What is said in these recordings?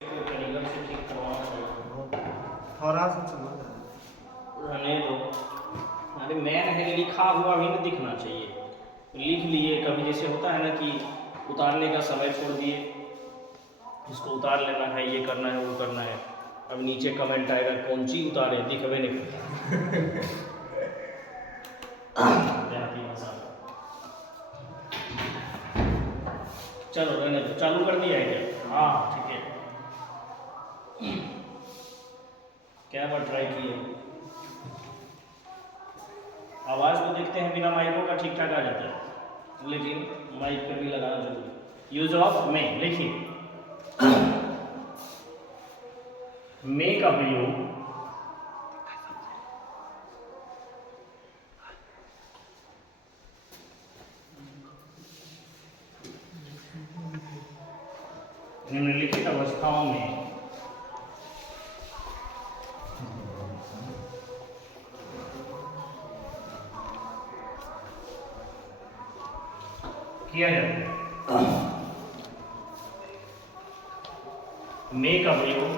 को कारीगर से ठीक करवाना चाहिए। थोड़ा सा चलो ना। रहने दो। अरे मैन है लिखा हुआ भी ना दिखना चाहिए। लिख लिए कभी जैसे होता है ना कि उतारने का समय छोड़ दिए, इसको उतार लेना है, ये करना है, वो करना है। अब नीचे कमेंट आएगा कौन सी उतारे, दिखवे नहीं करता। देहाती भाषा। चलो रहने दो। चालू कर दिया है क्या? हाँ ठीक है। क्या बार ट्राई किए? आवाज़ तो देखते हैं बिना माइकों का ठीक ठाक आ जाता है, लेकिन माइक पे भी लगाना जरूरी। यूज ऑफ मे लिखिए। मे का प्रयोग निम्नलिखित अवस्थाओं में किया जाता है। मे का प्रयोग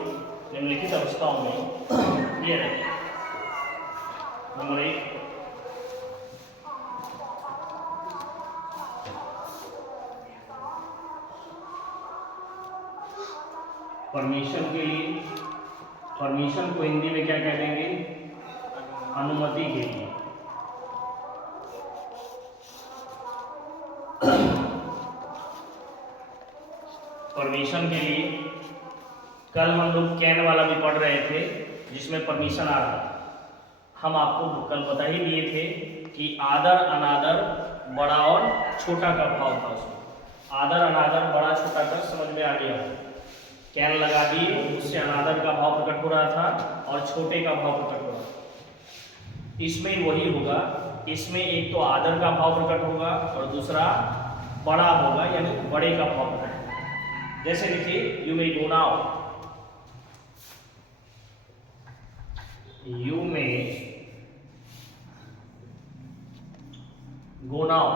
निम्नलिखित अवस्थाओं में किया जाता है। नंबर 1, परमिशन के लिए। परमिशन को हिंदी में क्या कह देंगे? अनुमति के लिए। परमिशन के लिए कल हम लोग कैन वाला भी पढ़ रहे थे, जिसमें परमिशन आ रहा था। हम आपको कल बता ही दिए थे कि आदर अनादर बड़ा और छोटा का भाव था उसमें। आदर अनादर बड़ा छोटा का समझ में आ गया। कैन लगा दिए, उससे अनादर का भाव प्रकट हो रहा था और छोटे का भाव प्रकट हो रहा था। इसमें वही होगा। इसमें एक तो आदर का भाव प्रकट होगा और दूसरा बड़ा होगा, यानी बड़े का भाव प्रकट होगा। जैसे लिखिए, you may go now. You may go now.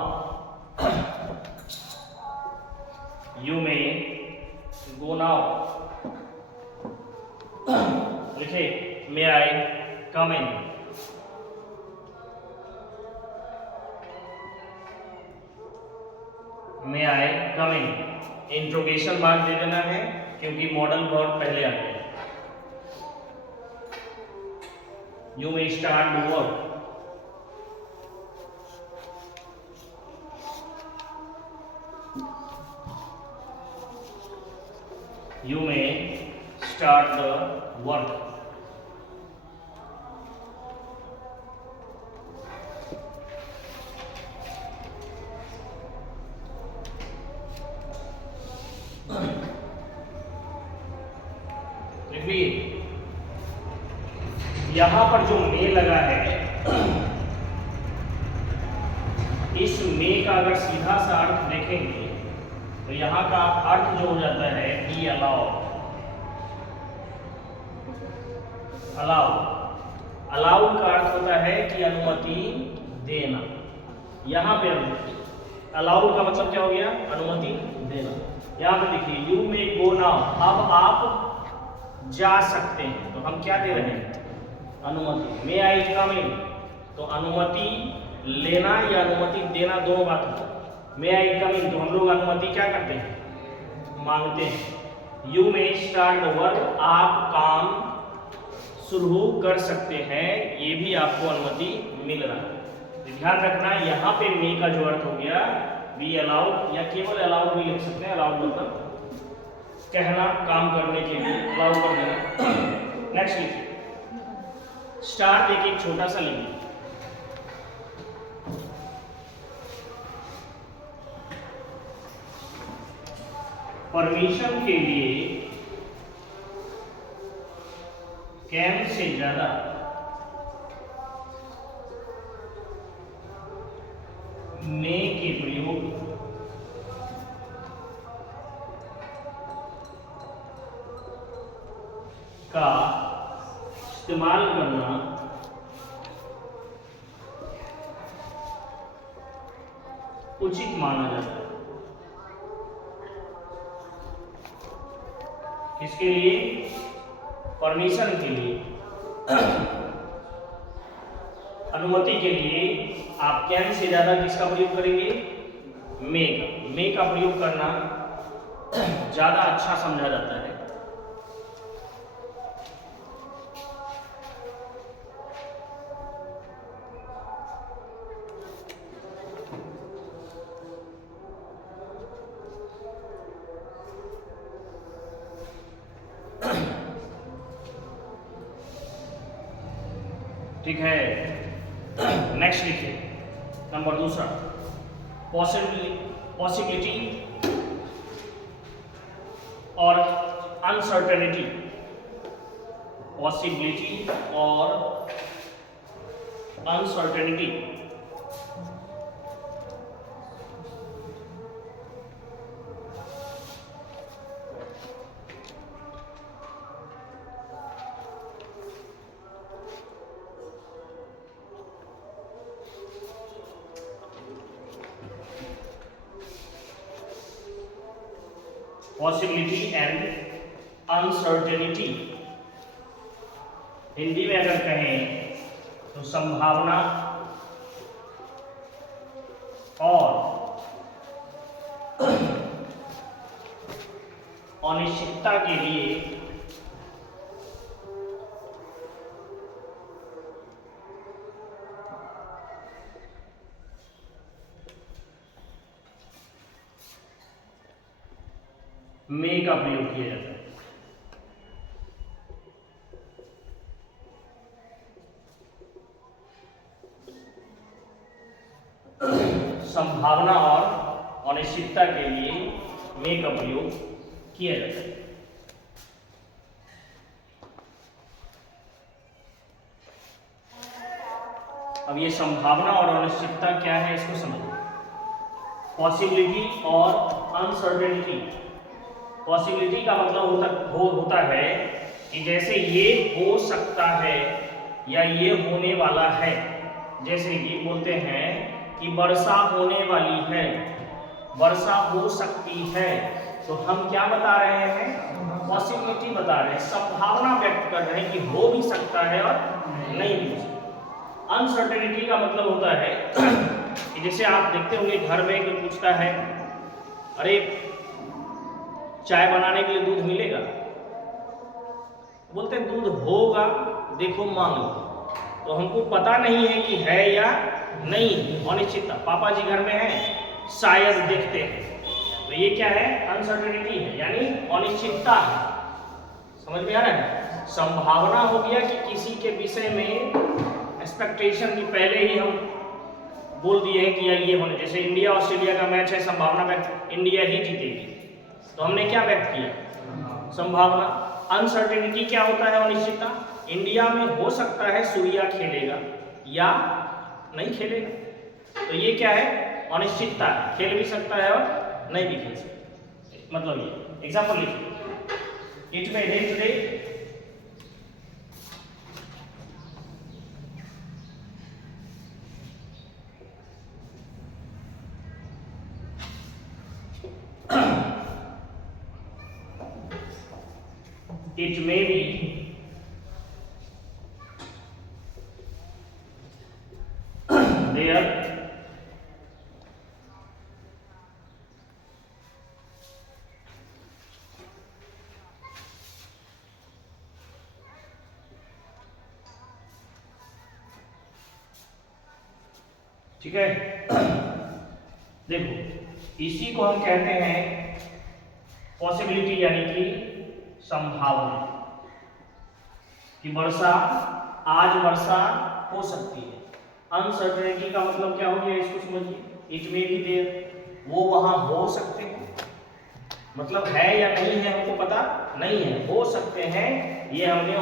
You may go now. लिखिए, मे आई कम इन। मे आई कम इन। इंट्रोगेशन मार्क दे देना है क्योंकि मॉडल वर्ब पहले आ गया। You may start work. You may start the work. देखिए, यहां पर जो मे लगा है, इस मे का अगर सीधा सा अर्थ देखेंगे तो यहां का अर्थ जो हो जाता है बी अलाउ। अलाउ, अलाउ का अर्थ होता है कि अनुमति देना। यहां पे अलाउ का मतलब क्या हो गया? अनुमति देना। यहां पे देखिए, यू मे गो नाउ, अब आप जा सकते हैं, तो हम क्या दे रहे हैं? अनुमति। मे आई कम इन, तो अनुमति लेना या अनुमति देना दोनों बात होता है। मे आई कम इन, तो हम लोग अनुमति क्या करते हैं? मांगते हैं। You may start the work, आप काम शुरू कर सकते हैं, ये भी आपको अनुमति मिल रहा है। तो ध्यान रखना, यहाँ पे मे का जो अर्थ हो गया बी अलाउड, या केवल अलाउड भी लिख सकते हैं। अलाउड मतलब कहना, काम करने के लिए अलाउ कर देना। नेक्स्ट लिखिए, स्टार्ट देखिए, छोटा सा लिखिए। परमिशन के लिए कैन से ज्यादा मे के प्रयोग का इस्तेमाल करना उचित माना जाता है। किसके लिए? परमिशन के लिए, अनुमति के लिए आप कैन से ज्यादा किसका प्रयोग करेंगे? मे का। मे का प्रयोग करना ज्यादा अच्छा समझा जाता है। ठीक है, नेक्स्ट लिखिए नंबर दूसरा, पॉसिबिलिटी और अनसर्टेनिटी। पॉसिबिलिटी और uncertainty. Possibility and uncertainty. Hindi में अगर कहें तो संभावना और अनिश्चितता के लिए मे का प्रयोग किया जाता है। संभावना और अनिश्चितता के लिए मे का प्रयोग किया जाता है। अब ये संभावना और अनिश्चितता क्या है इसको समझिए। पॉसिबिलिटी और अनसर्टेनिटी। पॉसिबिलिटी का मतलब होता है कि जैसे ये हो सकता है या ये होने वाला है। जैसे कि बोलते हैं कि वर्षा होने वाली है, वर्षा हो सकती है, तो हम क्या बता रहे हैं? पॉसिबिलिटी बता रहे हैं, संभावना व्यक्त कर रहे हैं कि हो भी सकता है और नहीं भी हो सकता। अनसर्टेनिटी का मतलब होता है कि जैसे आप देखते होंगे घर में कोई पूछता है, अरे चाय बनाने के लिए दूध मिलेगा? बोलते हैं दूध होगा, देखो मांग लो। तो हमको पता नहीं है कि है या नहीं, अनिश्चितता। पापा जी घर में हैं, शायद देखते हैं, तो ये क्या है? अनसर्टेनिटी है, यानी अनिश्चितता है। समझ में आ रहा है? संभावना हो गया कि किसी के विषय में एक्सपेक्टेशन की पहले ही हम बोल दिए हैं कि ये होने। जैसे इंडिया ऑस्ट्रेलिया का मैच है, संभावना व्यक्त इंडिया ही जीतेगी, तो हमने क्या व्यक्त किया? संभावना। अनसर्टेनिटी क्या होता है? अनिश्चितता। इंडिया में हो सकता है सूर्या खेलेगा या नहीं खेलेगा, तो ये क्या है? अनिश्चितता। खेल भी सकता है और नहीं भी खेल सकता। मतलब ये एग्जाम्पल लिखिए, it may rain today, it may be there ठीक है। देखो, इसी को हम कहते हैं पॉसिबिलिटी, यानी कि संभावना कि वर्षा, आज वर्षा हो सकती है। अनसर्टेनिटी का मतलब क्या हो गया, इसको समझिए। इट में भी देर, वो वहां हो सकते हैं, मतलब है या नहीं है हमको पता नहीं है, हो सकते हैं। ये हमने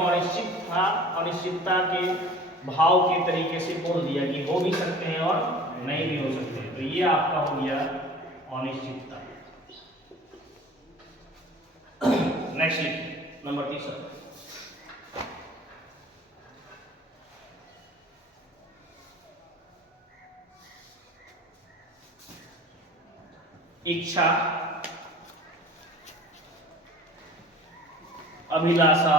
अनिश्चितता के भाव के तरीके से बोल दिया कि हो भी सकते हैं और नहीं भी हो सकते हैं, तो ये आपका हो गया अनिश्चितता। नेक्स्ट लिखिए नंबर 3। इच्छा अभिलाषा,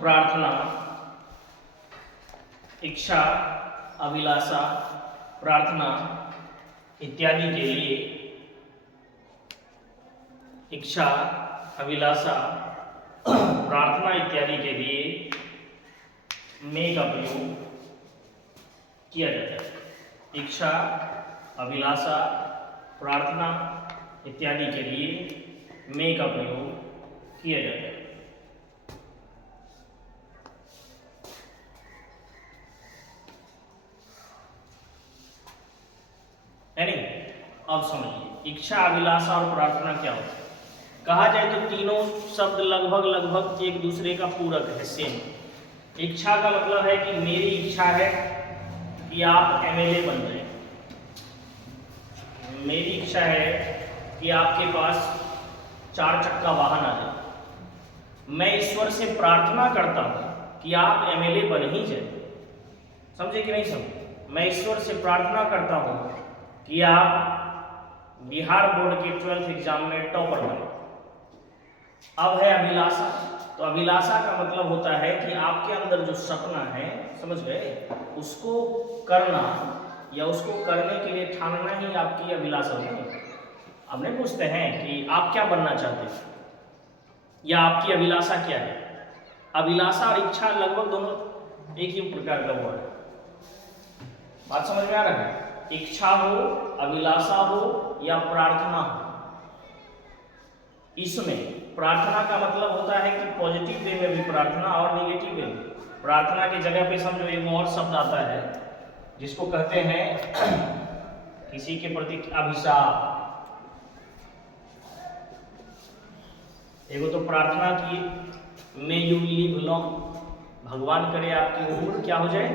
प्रार्थना, इच्छा, अभिलाषा, प्रार्थना इत्यादि के लिए, इच्छा, अभिलाषा, प्रार्थना इत्यादि के लिए में का प्रयोग किया जाता है। इच्छा, अभिलाषा, प्रार्थना इत्यादि के लिए में का प्रयोग किया जाता है। यानी अब समझिए इच्छा, अभिलाषा और प्रार्थना क्या होता है। कहा जाए तो तीनों शब्द लगभग एक दूसरे का पूरक है, सेम। इच्छा का मतलब है कि मेरी इच्छा है कि आप एमएलए बन जाए, मेरी इच्छा है कि आपके पास 4 चक्का वाहन आ जाए। मैं ईश्वर से प्रार्थना करता हूं कि आप एमएलए बन ही जाए। समझे कि नहीं समझे? मैं ईश्वर से प्रार्थना करता हूं कि आप बिहार बोर्ड के 12th एग्जाम में टॉपर बने। अब है अभिलाषा। तो अभिलाषा का मतलब होता है कि आपके अंदर जो सपना है, समझ गए, उसको करना या उसको करने के लिए ठानना ही आपकी अभिलाषा होगी। अब नहीं पूछते हैं कि आप क्या बनना चाहते हैं या आपकी अभिलाषा क्या है। अभिलाषा और इच्छा लगभग दोनों एक ही प्रकार का वर्ड है। बात समझ में आ रहा है? इच्छा हो, अभिलाषा हो या प्रार्थना हो, इसमें प्रार्थना का मतलब होता है कि पॉजिटिव वे में भी प्रार्थना और नेगेटिव वे में। प्रार्थना की जगह पे समझो एक और शब्द आता है जिसको कहते हैं किसी के प्रति अभिशाप। एगो तो प्रार्थना की मे यू लिव लॉन्ग, भगवान करे आपकी उम्र क्या हो जाए,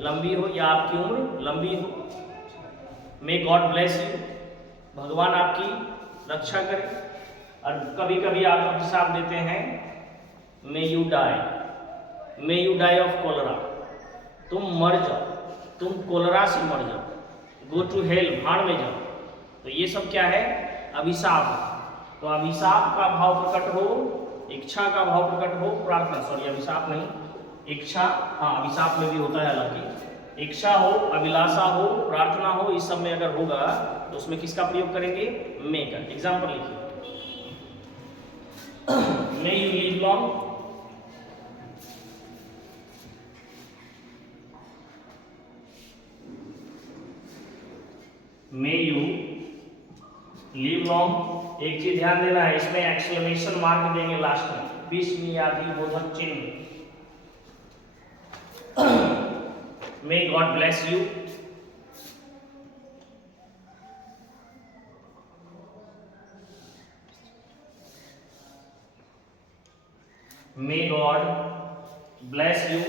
लंबी हो, या आपकी उम्र लंबी हो। मे गॉड ब्लेस यू, भगवान आपकी रक्षा करे। और कभी कभी आप अभिशाप देते हैं may you die of cholera, तुम मर जाओ, तुम कोलरा से मर जाओ, गो टू हेल, भाड़ में जाओ। तो ये सब क्या है? अभिशाप। तो अभिशाप का भाव प्रकट हो, इच्छा का भाव प्रकट हो, प्रार्थना, सॉरी अभिशाप नहीं, इच्छा, हाँ अभिशाप में भी होता है हालांकि। इच्छा हो, अभिलाषा हो, प्रार्थना हो, इस सब में अगर होगा तो उसमें किसका प्रयोग करेंगे? मे का। एग्जाम्पल लिखिए, may you live long, may you live long. एक चीज ध्यान देना है, इसमें एक्सक्लेमेशन मार्क देंगे लास्ट में, विस्मयादि बोधक चिन्ह। May God bless you, may God bless you,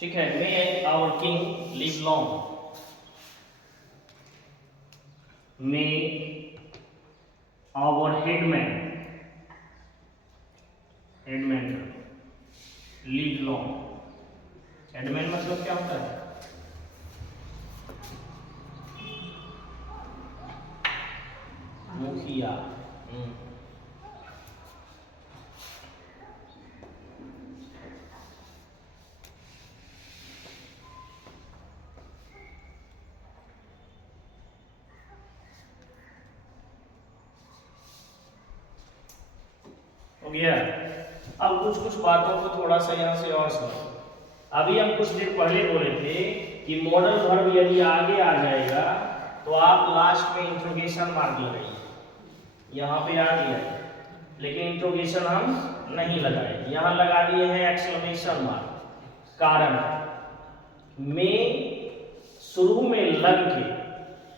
ठीक है। May our king live long, may our headman live long. Headman मतलब क्या होता है? मुखिया। हो गया। अब कुछ बातों को थोड़ा सा यहाँ से और समझो। अभी हम कुछ देर पहले बोले थे कि मॉडल वर्ब यदि आगे आ जाएगा तो आप लास्ट में इंट्रोगेशन मार्क लगाइए। यहाँ पे आ गया है लेकिन इंट्रोगेशन हम नहीं लगाए, यहाँ लगा दिए हैं एक्सक्लेमेशन मार्क। कारण में शुरू में लग के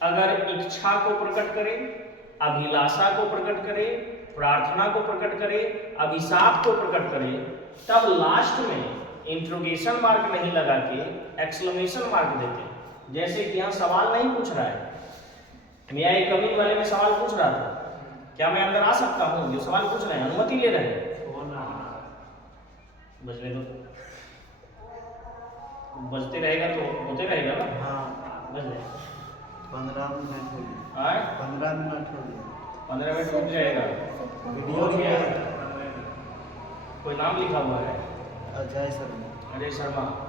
अगर इच्छा को प्रकट करे, अभिलाषा को प्रकट करे, प्रार्थना को प्रकट करे, अभिशाप को प्रकट करे, तब लास्ट में इंट्रोगेशन मार्क नहीं लगा के एक्सक्लेमेशन मार्क देते हैं। जैसे कि यहाँ सवाल नहीं पूछ रहा है, मैं आई कमिंग वाले में सवाल पूछ रहा था, क्या मैं अंदर आ सकता हूँ? जो सवाल पूछ रहे हैं अनुमति ले रहे हैं, बचने दो, बजते रहेगा तो होते रहेगा ना, हाँ बज जाएगा। 15 मिनट हो गया। हाँ 15 मिनट हो गया। 15 मिनट रुक जाएगा। वीडियो हो गया। गया। कोई नाम लिखा हुआ है? अजय शर्मा। अजय शर्मा।